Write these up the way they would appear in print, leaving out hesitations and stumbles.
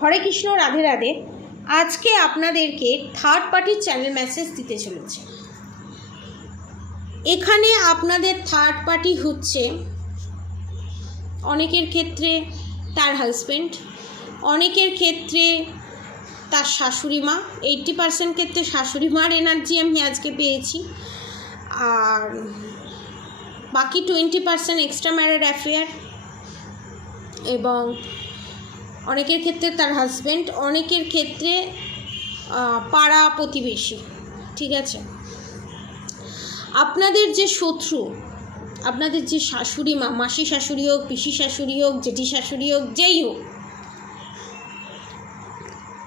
হরে কৃষ্ণ, রাধে রাধে। আজকে আপনাদেরকে থার্ড পার্টির চ্যানেল মেসেজ দিতে চলেছে। এখানে আপনাদের থার্ড পার্টি হচ্ছে অনেকের ক্ষেত্রে তার হাজব্যান্ড, অনেকের ক্ষেত্রে তার শাশুড়ি মা। 80% ক্ষেত্রে শাশুড়ি মার এনার্জি আমি আজকে পেয়েছি, আর বাকি 20% এক্সট্রা ম্যারিড অ্যাফেয়ার। এবং অনেকের ক্ষেত্রে তার হাজব্যান্ড, অনেকের ক্ষেত্রে পাড়া প্রতিবেশী। ঠিক আছে, আপনাদের যে শত্রু, আপনাদের যে শাশুড়ি মা, মাসি শাশুড়ি হোক, পিসি শাশুড়ি হোক, জেঠি শাশুড়ি হোক, যেই হোক,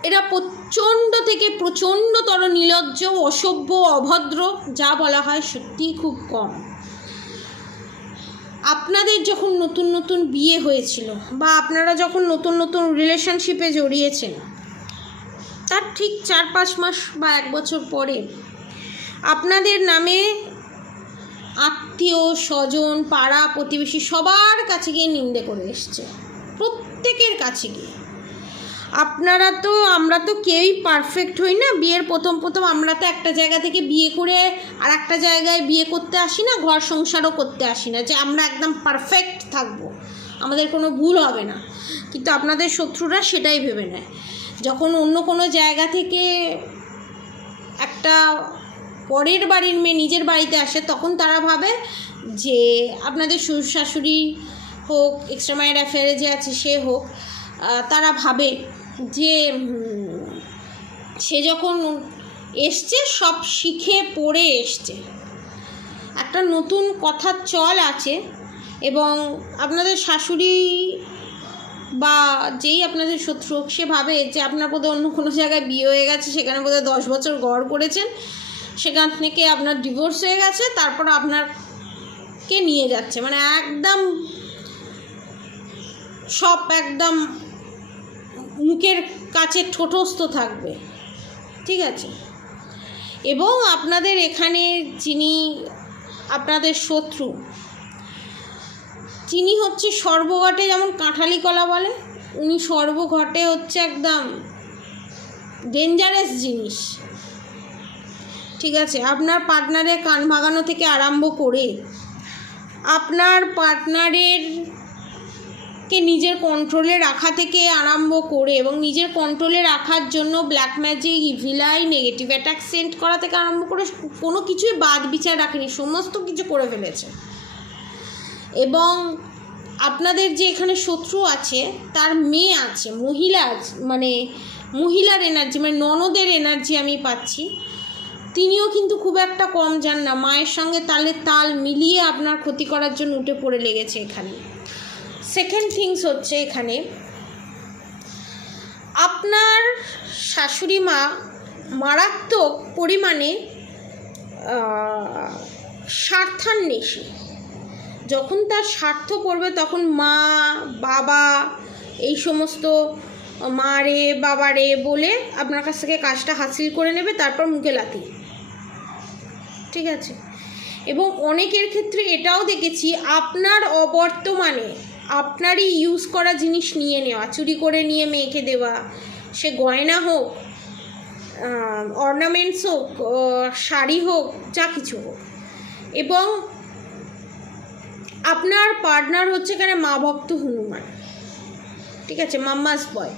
এরা প্রচণ্ড থেকে প্রচণ্ডতর নির্লজ্জ, অসভ্য, অভদ্র, যা বলা হয় সত্যিই খুব কম। আপনাদের যখন নতুন নতুন বিয়ে হয়েছিল বা আপনারা যখন নতুন নতুন রিলেশনশিপে জড়িয়েছেন, তার ঠিক 4-5 মাস বা 1 বছর পরে আপনাদের নামে আত্মীয় স্বজন, পাড়া প্রতিবেশী সবার কাছে গিয়ে নিন্দে করে এসছে, প্রত্যেকের কাছে গিয়ে। আমরা তো কেউই পারফেক্ট হই না। বিয়ের প্রথম আমরা তো একটা জায়গা থেকে বিয়ে করে আর একটা জায়গায় বিয়ে করতে আসি না, ঘর সংসারও করতে আসি না যে আমরা একদম পারফেক্ট থাকবো, আমাদের কোনো ভুল হবে না। কিন্তু আপনাদের শত্রুরা সেটাই ভেবে নেয়। যখন অন্য কোনো জায়গা থেকে একটা পরের বাড়ির মেয়ে নিজের বাড়িতে আসে, তখন তারা ভাবে যে আপনাদের শ্বশুর শাশুড়ি হোক, এক্সট্রা ম্যারিড অ্যাফেয়ারে যে আছে সে হোক, তারা ভাবে যে সে যখন এসছে সব শিখে পড়ে এসছে, একটা নতুন কথার চল আছে। এবং আপনাদের শাশুড়ি বা যেই আপনাদের শত্রু হোক, সে ভাবে যে আপনার বোধহয় অন্য কোনো জায়গায় বিয়ে হয়ে গেছে, সেখানে বোধহয় 10 বছর গড় করেছেন, সেখান থেকে আপনার ডিভোর্স হয়ে গেছে, তারপর আপনারকে নিয়ে যাচ্ছে, মানে একদম সব একদম মুখের কাছে ঠোঁটস্থ থাকবে। ঠিক আছে, এবং আপনাদের এখানে যিনি আপনাদের শত্রু, যিনি হচ্ছে সর্বঘটে, যেমন কাঁঠালি কলা বলে, উনি সর্বঘটে হচ্ছে একদম ডেঞ্জারাস জিনিস। ঠিক আছে, আপনার পার্টনারের কান ভাগানো থেকে আরম্ভ করে আপনার পার্টনারেরকে নিজের কন্ট্রোলে রাখা থেকে আরম্ভ করে এবং নিজের কন্ট্রোলে রাখার জন্য black magic, evil eye, negative attack send করা থেকে আরম্ভ করে কোনো কিছুই বাদ বিচার রাখেনি, সমস্ত কিছু করে ফেলেছে। এবং আপনাদের যে এখানে শত্রু আছে, তার মেয়ে আছে, মহিলার এনার্জি, মানে ননদের এনার্জি আমি পাচ্ছি। তিনিও কিন্তু খুব একটা কম যান না, মায়ের সঙ্গে তাল মিলিয়ে আপনার ক্ষতি করার জন্য উঠে পড়ে লেগেছে এখানে। সেকেন্ড থিংস হচ্ছে, এখানে আপনার শাশুড়ি মা মারাত্মক পরিমাণে স্বার্থান্বেষী। যখন তার স্বার্থ পড়বে, তখন মা, বাবা, এই সমস্ত মা রে বাবা রে বলে আপনার কাছ থেকে কাজটা হাসিল করে নেবে, তারপর মুখে লাথি। ঠিক আছে, এবং অনেকের ক্ষেত্রে এটাও দেখেছি, আপনার অবর্তমানে আপনারই ইউজ করা জিনিস নিয়ে নেওয়া, চুরি করে নিয়ে মেয়েকে দেওয়া, সে গয়না হোক, অর্নামেন্টস হোক, শাড়ি হোক, যা কিছু হোক। এবং আপনার পার্টনার হচ্ছে এখানে মা ভক্ত হনুমান। ঠিক আছে, মাম্মাস বয়।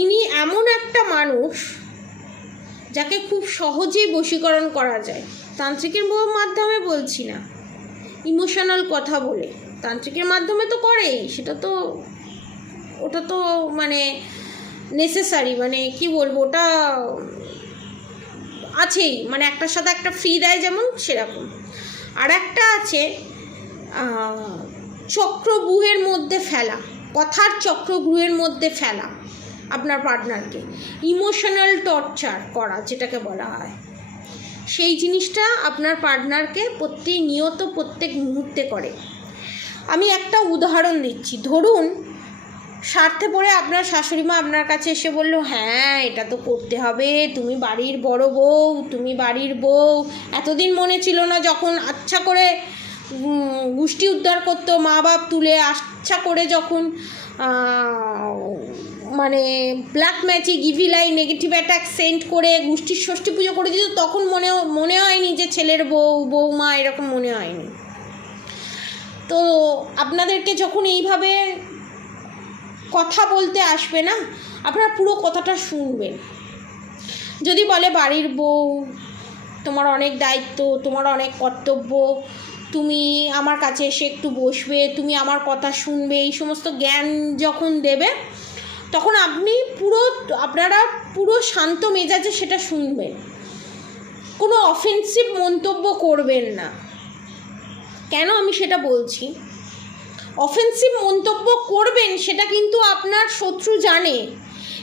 ইনি এমন একটা মানুষ যাকে খুব সহজেই বশীকরণ করা যায়। তান্ত্রিকের মাধ্যমে বলছি না, ইমোশনাল কথা বলে। তান্ত্রিকের মাধ্যমে তো করেই, ওটা তো মানে নেসেসারি, মানে কি বলবো, ওটা আছেই, মানে একটার সাথে একটা ফ্রি দেয় যেমন, সেরকম। আর একটা আছে চক্রব্যূহের মধ্যে ফেলা, কথার চক্রব্যূহের মধ্যে ফেলা আপনার পার্টনারকে, ইমোশনাল টর্চার করা যেটাকে বলা হয়, সেই জিনিসটা আপনার পার্টনারকে প্রত্যেক মুহূর্তে করে। আমি একটা উদাহরণ দিচ্ছি। ধরুন, স্বার্থে পড়ে আপনার শাশুড়ি মা আপনার কাছে এসে বলল, হ্যাঁ এটা তো করতে হবে, তুমি বাড়ির বড় বউ, তুমি বাড়ির বউ। এতদিন মনে ছিল না, যখন আচ্ছা করে গোষ্ঠী উদ্ধার করতো, মা বাপ তুলে আচ্ছা করে যখন মানে black magic, evil I, negative attack send করে গোষ্ঠীর ষষ্ঠী পুজো করে দিত, তখন মনে হয়নি যে ছেলের বৌমা, এরকম মনে হয়নি। তো আপনাদেরকে যখন এইভাবে কথা বলতে আসবে না, আপনারা পুরো কথাটা শুনবেন। যদি বলে বাড়ির বউ, তোমার অনেক দায়িত্ব, তোমার অনেক কর্তব্য, তুমি আমার কাছে এসে একটু বসবে, তুমি আমার কথা শুনবে, এই সমস্ত জ্ঞান যখন দেবে, তখন আপনারা পুরো শান্ত মেজাজে সেটা শুনবেন। কোনো অফেন্সিভ মন্তব্য করবেন না। কেন আমি সেটা বলছি? অফেন্সিভ মন্তব্য করবেন সেটা কিন্তু আপনার শত্রু জানে,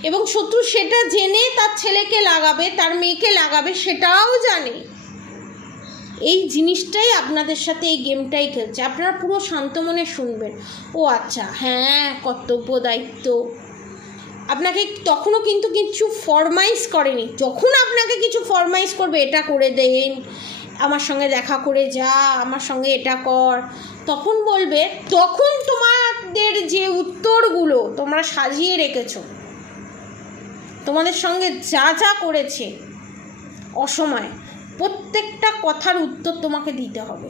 এবং শত্রু সেটা জেনে তার ছেলেকে লাগাবে, তার মেয়েকে লাগাবে, সেটাও জানে। এই জিনিসটাই আপনাদের সাথে এই গেমটাই খেলছে। আপনারা পুরো শান্ত মনে শুনবেন। ও আচ্ছা, হ্যাঁ, কর্তব্য দায়িত্ব। আপনাকে তখনও কিন্তু কিছু ফরমাইশ করেনি। যখন আপনাকে কিছু ফরমাইশ করবে, এটা করে দেন, আমার সঙ্গে দেখা করে যা, আমার সঙ্গে এটা কর, তখন বলবে, তখন তোমাদের যে উত্তরগুলো তোমরা সাজিয়ে রেখেছো, তোমাদের সঙ্গে যা যা করেছে অসময়, প্রত্যেকটা কথার উত্তর তোমাকে দিতে হবে।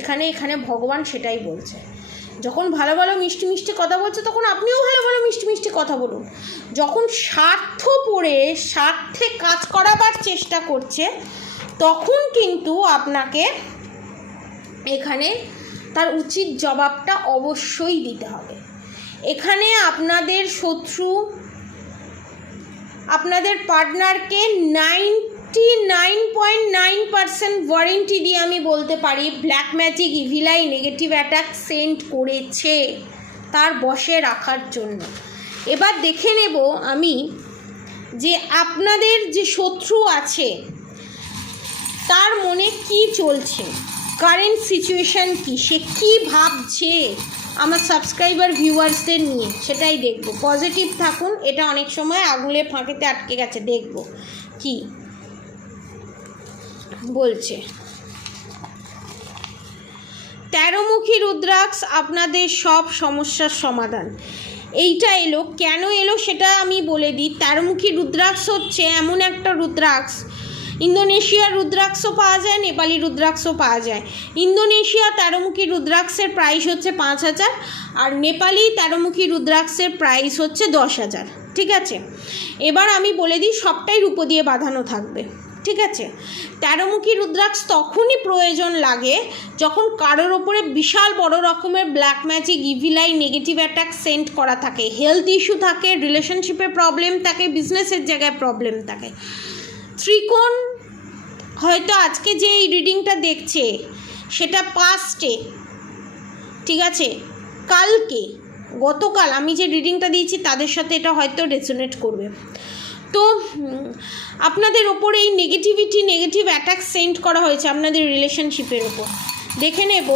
এখানে ভগবান সেটাই বলছে। যখন ভালো ভালো মিষ্টি মিষ্টি কথা বলছে, তখন আপনিও ভালো ভালো মিষ্টি মিষ্টি কথা বলুন। যখন স্বার্থে কাজ করাবার চেষ্টা করছে, তখন কিন্তু আপনাকে এখানে তার উচিত জবাবটা অবশ্যই দিতে হবে। এখানে আপনাদের শত্রু আপনাদের পার্টনারকে 99.9% ওয়ারেন্টি দিয়ে আমি বলতে পারি black magic, evil I, negative attack send করেছে তার বশে রাখার জন্য। এবার দেখে নেব আমি যে আপনাদের যে শত্রু আছে তার মনে কি চলছে, কারেন্ট সিচুয়েশান কি, সে কী ভাবছে আমার সাবস্ক্রাইবার ভিউয়ার্সদের নিয়ে, সেটাই দেখব। পজিটিভ থাকুন, এটা অনেক সময় আঙুলে ফাঁকেতে আটকে গেছে, দেখব কি বলছে। 13মুখী রুদ্রাক্ষ আপনাদের সব সমস্যার সমাধান। এইটা এলো, কেন এলো সেটা আমি বলে দিই। 13মুখী রুদ্রাক্ষ হচ্ছে এমন একটা রুদ্রাক্ষ, ইন্দোনেশিয়ার রুদ্রাক্ষ পাওয়া যায়, নেপালি রুদ্রাক্ষ পাওয়া যায়। ইন্দোনেশিয়া 13মুখী রুদ্রাক্ষের প্রাইস হচ্ছে 5,000, আর নেপালি 13মুখী রুদ্রাক্ষের প্রাইস হচ্ছে 10,000। ঠিক আছে, এবার আমি বলে দিই, সবটাই রূপো দিয়ে বাঁধানো থাকবে। ঠিক আছে, 13মুখী রুদ্রাক্ষ তখনই প্রয়োজন লাগে যখন কারোর ওপরে বিশাল বড় রকমের black magic, evil I, negative attack send করা থাকে, হেলথ ইস্যু থাকে, রিলেশনশিপে প্রবলেম থাকে, বিজনেসের জায়গায় প্রবলেম থাকে। ত্রিকোণ হয়তো আজকে যে এই রিডিংটা দেখছে সেটা পাস্টে, ঠিক আছে, কালকে, গতকাল আমি যে রিডিংটা দিয়েছি তাদের সাথে এটা হয়তো রেজোনেট করবে। তো আপনাদের ওপর এই নেগেটিভ অ্যাটাক সেন্ড করা হয়েছে আপনাদের রিলেশনশিপের ওপর। দেখে নেব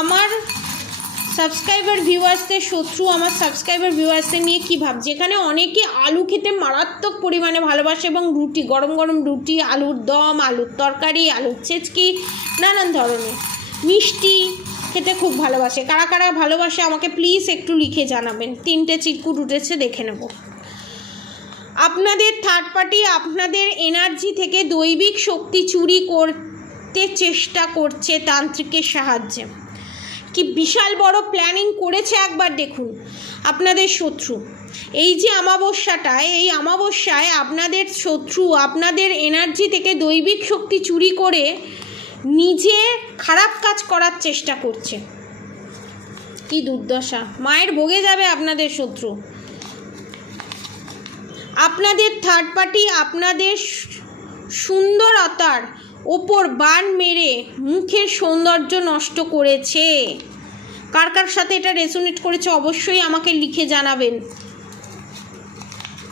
আমার সাবস্ক্রাইবার ভিউয়ার্সদের শত্রু আমার সাবস্ক্রাইবার ভিউয়ার্সদের নিয়ে কী ভাবছে। এখানে অনেকে আলু খেতে মারাত্মক পরিমাণে ভালোবাসে, এবং রুটি, গরম গরম রুটি, আলুর দম, আলুর তরকারি, আলুর ছেচকি, নানান ধরনের মিষ্টি খেতে খুব ভালোবাসে। কারা কারা ভালোবাসে আমাকে প্লিজ একটু লিখে জানাবেন। 3টে চিরকুট উঠেছে, দেখে নেব। আপনাদের থার্ড পার্টি আপনাদের এনার্জি থেকে দৈবিক শক্তি চুরি করতে চেষ্টা করছে তান্ত্রিকের সাহায্যে। কি বিশাল বড় প্ল্যানিং করেছে একবার দেখুন আপনাদের শত্রু। এই যে অমাবস্যাটায়, এই অমাবস্যায় আপনাদের শত্রু আপনাদের এনার্জি থেকে দৈবিক শক্তি চুরি করে নিজে খারাপ কাজ করার চেষ্টা করছে। কি দুর্দশা, মায়ের ভোগে যাবে আপনাদের শত্রু। আপনাদের থার্ড পার্টি আপনাদের সুন্দরতার ওপর বান মেরে মুখের সৌন্দর্য নষ্ট করেছে। কার কার সাথে এটা রেজোনেট করেছে অবশ্যই আমাকে লিখে জানাবেন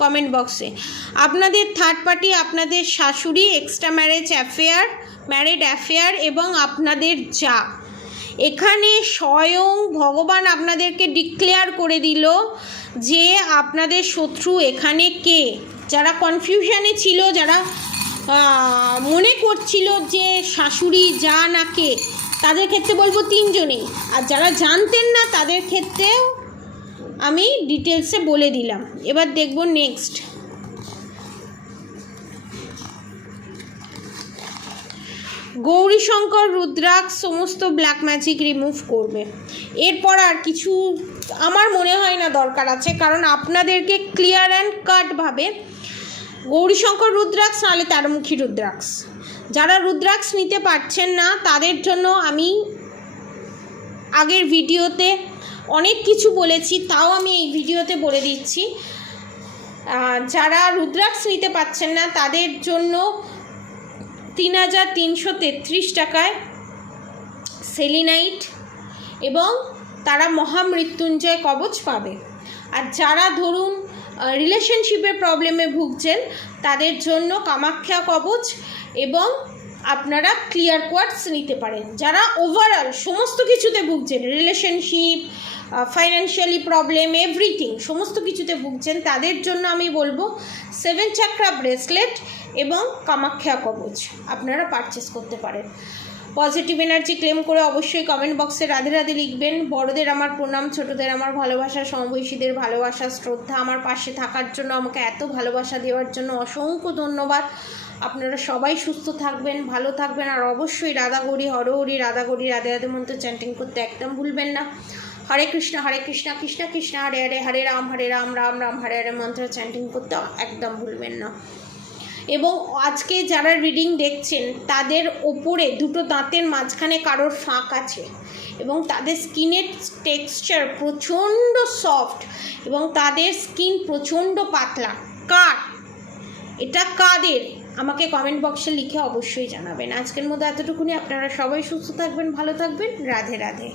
কমেন্ট বক্সে। আপনাদের থার্ড পার্টি আপনাদের শাশুড়ি, এক্সট্রা ম্যারিড অ্যাফেয়ার এবং আপনাদের যা, এখানে স্বয়ং ভগবান আপনাদেরকে ডিক্লেয়ার করে দিল যে আপনাদের শত্রু এখানে কে। যারা কনফিউশনে ছিল, যারা মনে করছিল যে শাশুড়ি যা না কে, তাদের ক্ষেত্রে বলবো 3 জনেই, আর যারা জানতেন না তাদের ক্ষেত্রেও আমি ডিটেলসে বলে দিলাম। এবার দেখব নেক্সট। গৌরীশঙ্কর রুদ্রাক্ষ সমস্ত ব্ল্যাক ম্যাজিক রিমুভ করবে। এরপর আর কিছু আমার মনে হয় না দরকার আছে, কারণ আপনাদেরকে ক্লিয়ার অ্যান্ড কাটভাবে গৌরীশঙ্কর রুদ্রাক্ষ নাহলে তেরোমুখী রুদ্রাক্ষ, যারা রুদ্রাক্ষ নিতে পারছেন না তাদের জন্য আমি আগের ভিডিওতে অনেক কিছু বলেছি, তাও আমি এই ভিডিওতে বলে দিচ্ছি। যারা রুদ্রাক্ষ নিতে পারছেন না তাদের জন্য 3333 টাকায় সেলিনাইট এবং তারা মহামৃত্যুঞ্জয় কবচ পাবে। আর যারা ধরুন রিলেশনশিপের প্রবলেমে ভুগছেন তাদের জন্য কামাখ্যা কবচ এবং আপনারা ক্লিয়ার কোয়ার্টস নিতে পারেন। যারা ওভারঅল সমস্ত কিছুতে ভুগছেন, রিলেশনশিপ, ফাইন্যান্সিয়ালি প্রবলেম, এভরিথিং সমস্ত কিছুতে ভুগছেন, তাদের জন্য আমি বলবো 7 চাকরা ব্রেসলেট এবং কামাখ্যা কবচ আপনারা পারচেস করতে পারেন। পজিটিভ এনার্জি ক্লেম করে অবশ্যই কমেন্ট বক্সে রাধে রাধে লিখবেন। বড়দের আমার প্রণাম, ছোটদের আমার ভালোবাসা, সমবয়সীদের ভালোবাসা শ্রদ্ধা। আমার পাশে থাকার জন্য, আমাকে এত ভালোবাসা দেওয়ার জন্য অসংখ্য ধন্যবাদ। আপনারা সবাই সুস্থ থাকবেন, ভালো থাকবেন, আর অবশ্যই রাধাগৌরী হরহরি, রাধাগৌরী রাধে রাধে মন্ত্র চ্যান্টিং করতে একদম ভুলবেন না। হরে কৃষ্ণ কৃষ্ণ কৃষ্ণ হরে হরে, হরে রাম রাম রাম হরে হরে মন্ত্র চ্যান্টিং করতে একদম ভুলবেন না। এবং আজকে যারা রিডিং দেখছেন তাদের ওপরে দুটো দাঁতের মাঝখানে কারোর ফাঁক আছে এবং তাদের স্কিনের টেক্সচার প্রচণ্ড সফট এবং তাদের স্কিন প্রচণ্ড পাতলা। কার এটা, কাদের আমাকে কমেন্ট বক্সে লিখে অবশ্যই জানাবেন। আজকের মতো এতটুকুনি। আপনারা সবাই সুস্থ থাকবেন, ভালো থাকবেন, রাধে রাধে।